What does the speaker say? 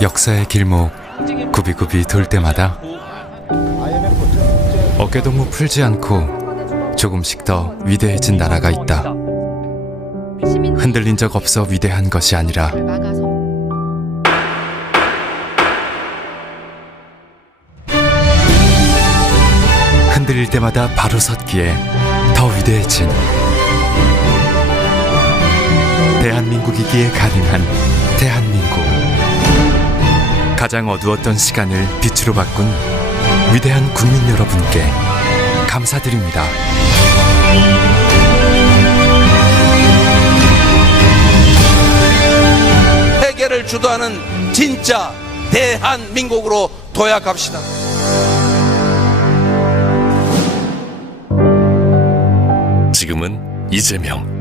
역사의 길목 굽이굽이 돌 때마다 어깨동무 풀지 않고 조금씩 더 위대해진 나라가 있다. 흔들린 적 없어 위대한 것이 아니라 흔들릴 때마다 바로 섰기에 더 위대해진 대한민국이기에 가능한 대한민국 가장 어두웠던 시간을 빛으로 바꾼 위대한 국민 여러분께 감사드립니다. 세계를 주도하는 진짜 대한민국으로 도약합시다. 지금은 이재명